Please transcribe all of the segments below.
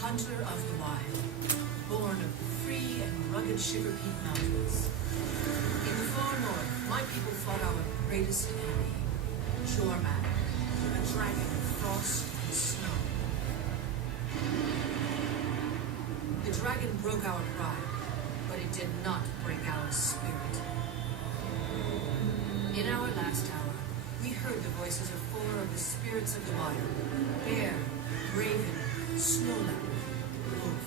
hunter of the wild, born of free and rugged sugar peak mountains. In the far north, my people fought our greatest enemy, Jorman, a dragon of frost and snow. The dragon broke our pride, but it did not break our spirit. In our last hour, we heard the voices of 4 of the spirits of the wild: bear, raven, snow leopard, wolf.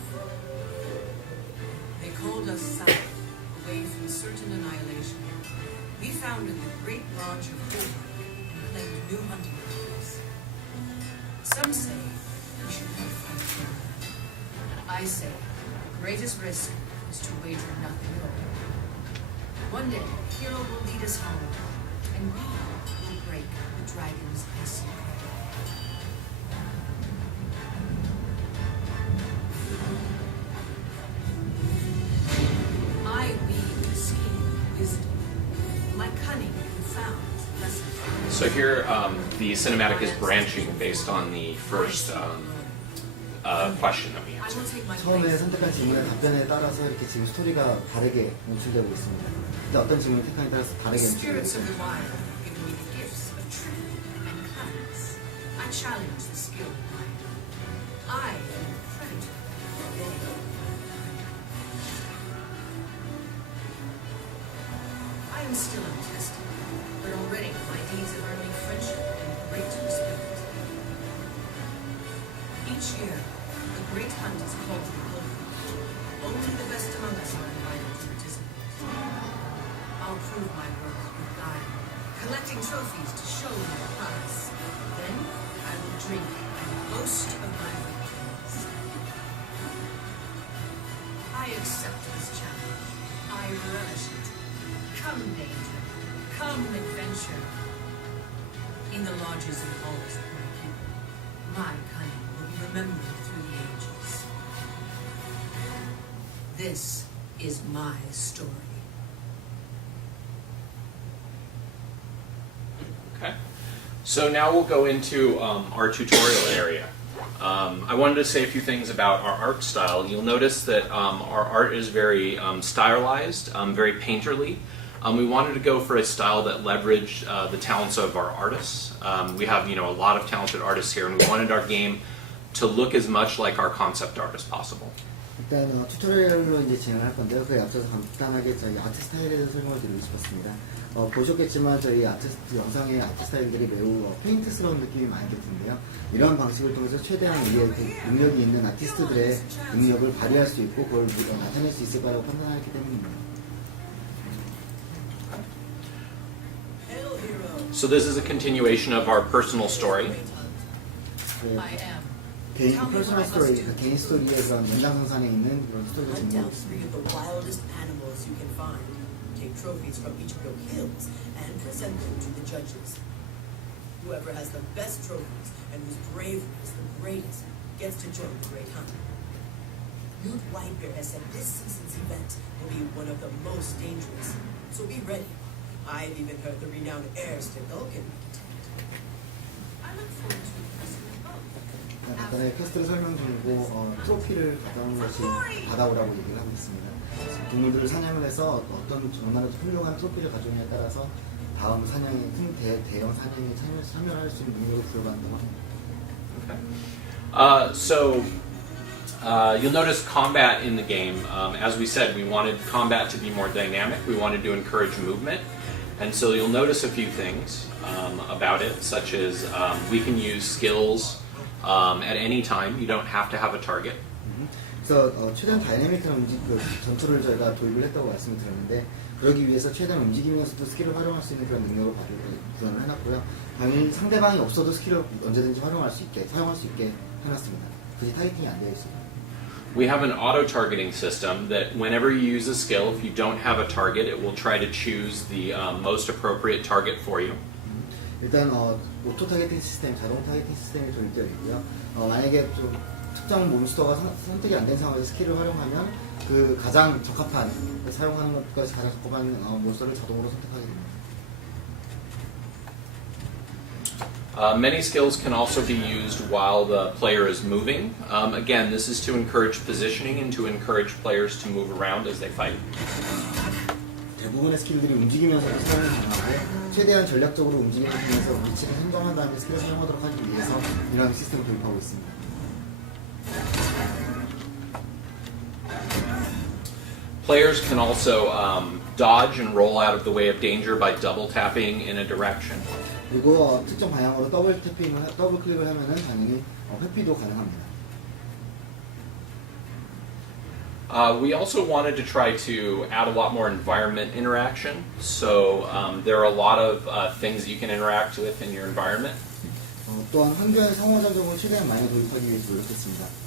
They called us south, away from certain annihilation. We founded the great lodge of Hobart and claimed new hunting grounds. Some say we should not fight here. I say the greatest risk is to wager nothing at all. One day, Hero will lead us home, and we will break the dragon's icy grip. I weave the scheme of wisdom. My cunning confounds lessons. So here, the cinematic is branching based on the first question that we I answered. will take my 처음에 place. 선택한 질문의 답변에 따라서 이렇게 지금 스토리가 다르게 연출되고 있습니다. 근데 어떤 질문을 택하에 따라서 다르게 The 연출되고 spirits of 있습니다. the wild have given me the gifts of truth and cleverness. I challenge the skill of mine. I am the predator. They. I am still untested, but already my deeds have earned me friendship and great respect. Each year, the great hunt is called to the pilgrimage. Only the best among us are invited to participate. I'll prove my worth with guile, collecting trophies to show my prowess. Then I will drink and boast of my victories. I accept this challenge. I relish it. Come danger, come adventure. In the lodges and halls of my people, my cunning will be remembered through the ages. This is my story. Okay. So now we'll go into our tutorial area. I wanted to say a few things about our art style. You'll notice that our art is very stylized, very painterly. We wanted to go for a style that leveraged the talents of our artists. We have, a lot of talented artists here, and we wanted our game to look as much like our concept art as possible. 일단 튜토리얼로 이제 진행할 건데요. 그에 앞서서 간단하게 저희 아트 스타일에 대해서 설명을 드리고 싶었습니다. 보셨겠지만 저희 아티스트 영상의 아트 스타일들이 매우 페인트스러운 느낌이 많이 들 텐데요. 이런 방식을 통해서 최대한 우리의 능력이 있는 아티스트들의 능력을 발휘할 수 있고 그걸 나타낼 수 있을 거라고 판단하기 때문입니다. So this is a continuation of our personal story. 네, I am. 개인 퍼스널 스토리, 개인 스토리의 그런 연장선상에 있는 그런 스토리가 Hunt 진행되고 down 있습니다. 3 of the wildest animals you can find. Take trophies from each of your kills and present them to the judges. Whoever has the best trophies and whose bravery is the greatest gets to join the Great Hunt. Newt Whitebear has said this season's event will be one of the most dangerous, so be ready. I've even heard the renowned heir Stickle can be detected. I look forward to impressing them both. 간단하게 퀘스트를 설명 중이고 트로피를 받아오는 것이 받아오라고 얘기를 하고 있습니다. 동물들을 사냥을 해서 어떤 얼마나 훌륭한 트로피를 가져오냐에 따라서 다음 사냥에 큰 대형 사냥에 참여할 수 있는 능력을 부여받는다고 합니다. You'll notice combat in the game. As we said, we wanted combat to be more dynamic. We wanted to encourage movement. And so you'll notice a few things about it, such as we can use skills at any time. You don't have to have a target. 그래서 최대한 다이내믹한 전투를 저희가 도입을 했다고 말씀을 드렸는데 그러기 위해서 최대한 움직이면서도 스킬을 활용할 수 있는 그런 능력을 구현을 해놨고요. 당연히 상대방이 없어도 스킬을 언제든지 사용할 수 있게 해놨습니다. 그게 타겟팅이 안 되어 있습니다. We have an auto-targeting system that whenever you use a skill, if you don't have a target, it will try to choose the most appropriate target for you. 일단 오토 타겟팅 시스템, 자동 타겟팅 시스템이 도입되어 있고요. 만약에 좀 특정 몬스터가 선택이 안 된 상황에서 스킬을 활용하면 그 가장 적합한 사용하는 것까지 가장 적합한 몬스터를 자동으로 선택하게 됩니다. Many skills can also be used while the player is moving. Again, this is to encourage positioning and to encourage players to move around as they fight. 대부분의 스킬들이 움직이면서도 사용이 가능하고 최대한 전략적으로 움직이면서 위치를 선정한 다음에 스킬을 사용하도록 하기 위해서 이런 시스템을 도입하고 있습니다. Players can also dodge and roll out of the way of danger by double tapping in a direction. 그리고 특정 방향으로 더블 클릭을 하면은 당연히 회피도 가능합니다. We also wanted to try to add a lot more environment interaction. So there are a lot of things you can interact with in your environment. 또한 환경의 상호 작용을 최대한 많이 도입하기 위해서 노력했습니다.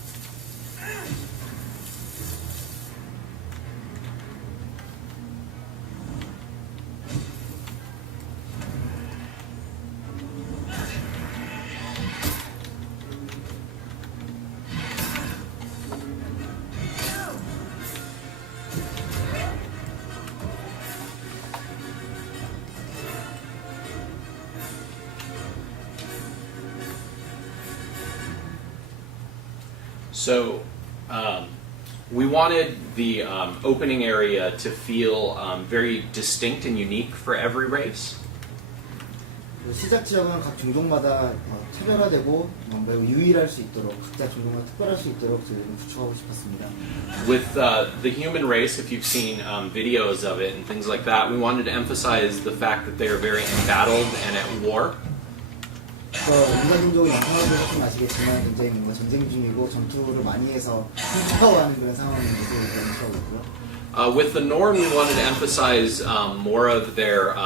So we wanted the opening area to feel very distinct and unique for every race. 시작 지역은 각 종족마다 차별화되고 매우 유일할 수 있도록 각자 종족마다 특별할 수 있도록 저희는 구축하고 싶었습니다. With the human race, if you've seen videos of it and things like that, we wanted to emphasize the fact that they are very embattled and at war. 인간 종족의 영상을 보시면 아시겠지만 굉장히 뭔가 전쟁 중이고 전투를 많이 해서 힘겨워하는 그런 상황인 것을 연출하고 있고요. With the Norn, we wanted to emphasize more of their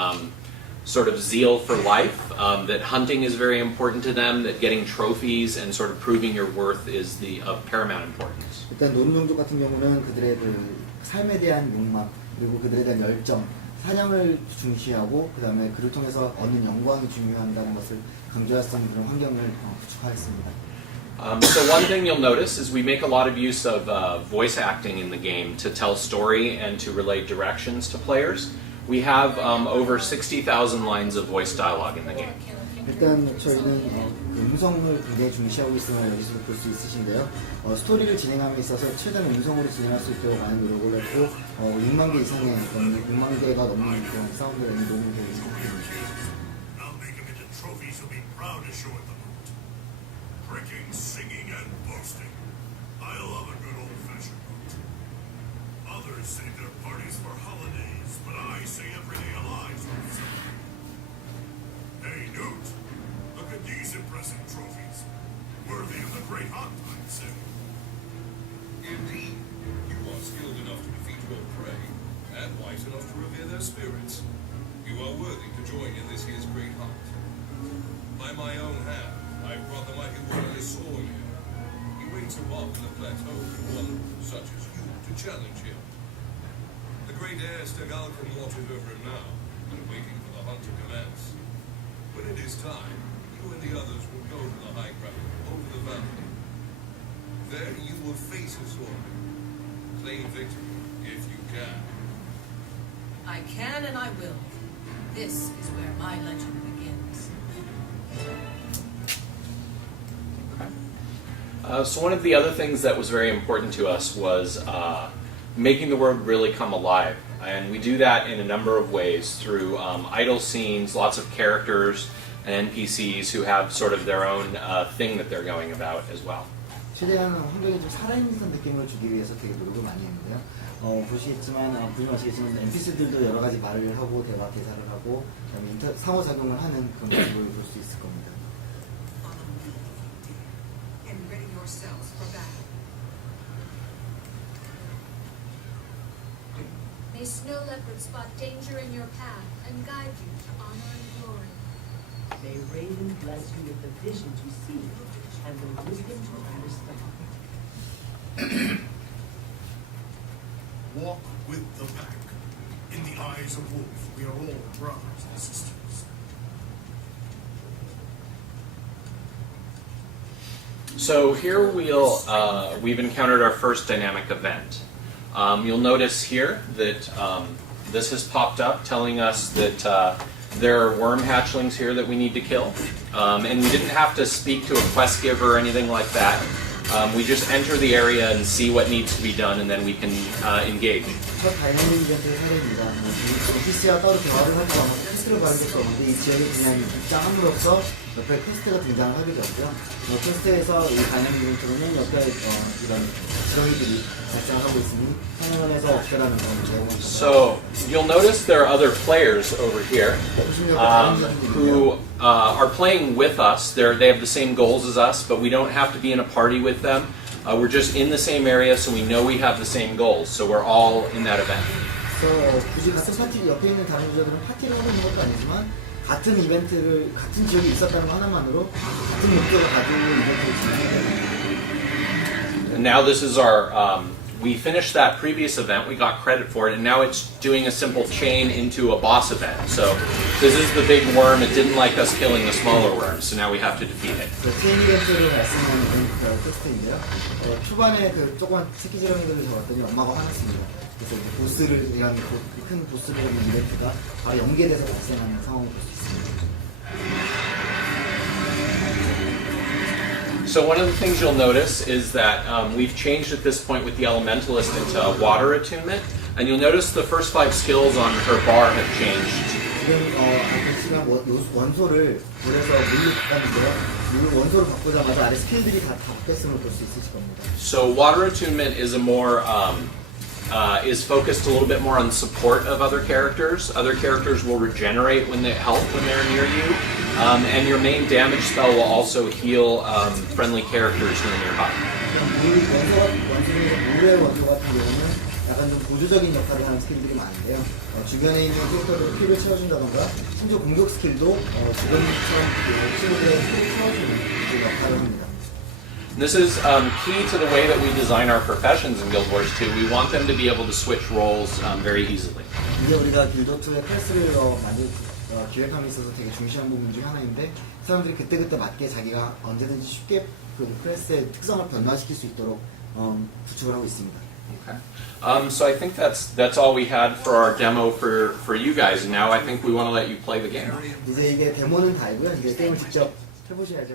sort of zeal for life, that hunting is very important to them, that getting trophies and sort of proving your worth is of paramount importance. 일단 노른 종족 같은 경우는 그들의 그 삶에 대한 욕망 그리고 그들에 대한 열정, 사냥을 중시하고 그 다음에 그를 통해서 얻는 영광이 중요한다는 것을 강조할 수 있는 그런 환경을 구축하였습니다. So one thing you'll notice is we make a lot of use of voice acting in the game to tell story and to relay directions to players. We have over 60,000 lines of voice dialogue in the game. 일단 저희는 음성을 굉장히 중시하고 있음을 여기서도 볼 수 있으신데요. 스토리를 진행함에 있어서 최대한 음성으로 진행할 수 있도록 많은 노력을 했고 6만 개 이상의 6만 개가 넘는 그런 사운드가 이미 녹음이 되어 있습니다. I'll make them into trophies you'll be proud to show at the moot. Pricking, singing, and boasting. I love a good old-fashioned moot. Others save their parties for holidays, but I say every day alive's worth something. Hey, Newt, look at these impressive trophies. Worthy of the great hunt, I'd say. Indeed, you are skilled enough to defeat your prey, and wise enough to revere their spirits. You are worthy to join in this year's great hunt. By my own hand, I brought the mighty warrior Saw here. He waits above in the plateau for one such as you to challenge him. The great heir Stegalcon watches over him now, and waiting for the hunt to commence. When it is time, you and the others will go to the high ground over the valley. There you will face a sword. Claim victory, if you can. I can and I will. This is where my legend begins. So one of the other things that was very important to us was making the world really come alive. And we do that in a number of ways through idle scenes, lots of characters and NPCs who have sort of their own thing that they're going about as well. 최대한 환경에 좀 살아있는 느낌을 주기 위해서 되게 노력을 많이 했는데요. 보시겠지만, 보시면 아시겠지만 NPC들도 여러 가지 말을 하고 대화 대사를 하고 그다음에 상호작용을 하는 그런 모습을 볼 수 있을 겁니다. Follow me, and ready yourselves for battle. May snow leopards spot danger in your path and guide you to honor and glory. May Raven bless you with the visions you see and the wisdom to understand. Walk with the pack. In the eyes of Wolf, we are all brothers and sisters. So here we've encountered our first dynamic event. You'll notice here that this has popped up telling us that There are worm hatchlings here that we need to kill, and we didn't have to speak to a quest giver or anything like that. We just enter the area and see what needs to be done, and then we can engage. 첫 다이너믹 이벤트의 사례입니다. NPC와 따로 대화를 하고 퀘스트를 받는 것도 없는데 이 지역에 그냥 입장함으로써 옆에 퀘스트가 등장을 하게 되었고요. 퀘스트에서 이 다이너믹 이벤트로는 옆에 이런 지렁이들이 발생을 하고 있으니 상황에서 없애라는 그런 내용을 So you'll notice there are other players over here who are playing with us. They have the same goals as us, but we don't have to be in a party with them. We're just in the same area, so we know we have the same goals. So we're all in that event. 그래서 굳이 같은 파티 옆에 있는 다른 유저들은 파티를 하고 있는 것도 아니지만 같은 이벤트를 같은 지역에 있었다는 거 하나만으로 같은 목적을 가지고 이벤트를 진행해야 됩니다. And now this is our. We finished that previous event. We got credit for it, and now it's doing a simple chain into a boss event. So this is the big worm. It didn't like us killing the smaller worms, so now we have to defeat it. 체인 이벤트를 말씀하는 퀘스트인데요. 초반에 그 조그만 새끼 지렁이들을 잡았더니 엄마가 화났습니다. 그래서 이제 보스를 이런 큰 보스를 잡는 이벤트가 바로 연계돼서 발생하는 상황을 볼 수 있습니다. So one of the things you'll notice is that we've changed at this point with the Elementalist into water attunement, and you'll notice the first 5 skills on her bar have changed. 지금 아저씨가 원소를 물에서 물로 바꿨는데요. 물을 원소로 바꾸자마자 아래 스킬들이 다 바뀌었음을 볼 수 있으실 겁니다. So water attunement is a more is focused a little bit more on support of other characters. Other characters will regenerate when they help when they're near you, and your main damage spell will also heal friendly characters who are nearby. 물의 원소 같은 경우는 약간 좀 보조적인 역할을 하는 스킬들이 많은데요. 주변에 있는 캐릭터들 피를 채워준다던가 심지어 공격 스킬도 주변처럼 친구들의 피를 채워주는 그 역할을 합니다. This is key to the way that we design our professions in Guild Wars 2. We want them to be able to switch roles very easily. 이게 우리가 길드2의 클래스를 기획함에 있어서 되게 중시한 부분 중 하나인데 사람들이 그때그때 맞게 자기가 언제든지 쉽게 그 클래스의 특성을 변화시킬 수 있도록 구축을 하고 있습니다. Okay. So I think that's all we had for our demo for you guys. And now I think we want to let you play the game. 이제 이게 데모는 다이고요. 이제 게임을 직접 해보셔야죠.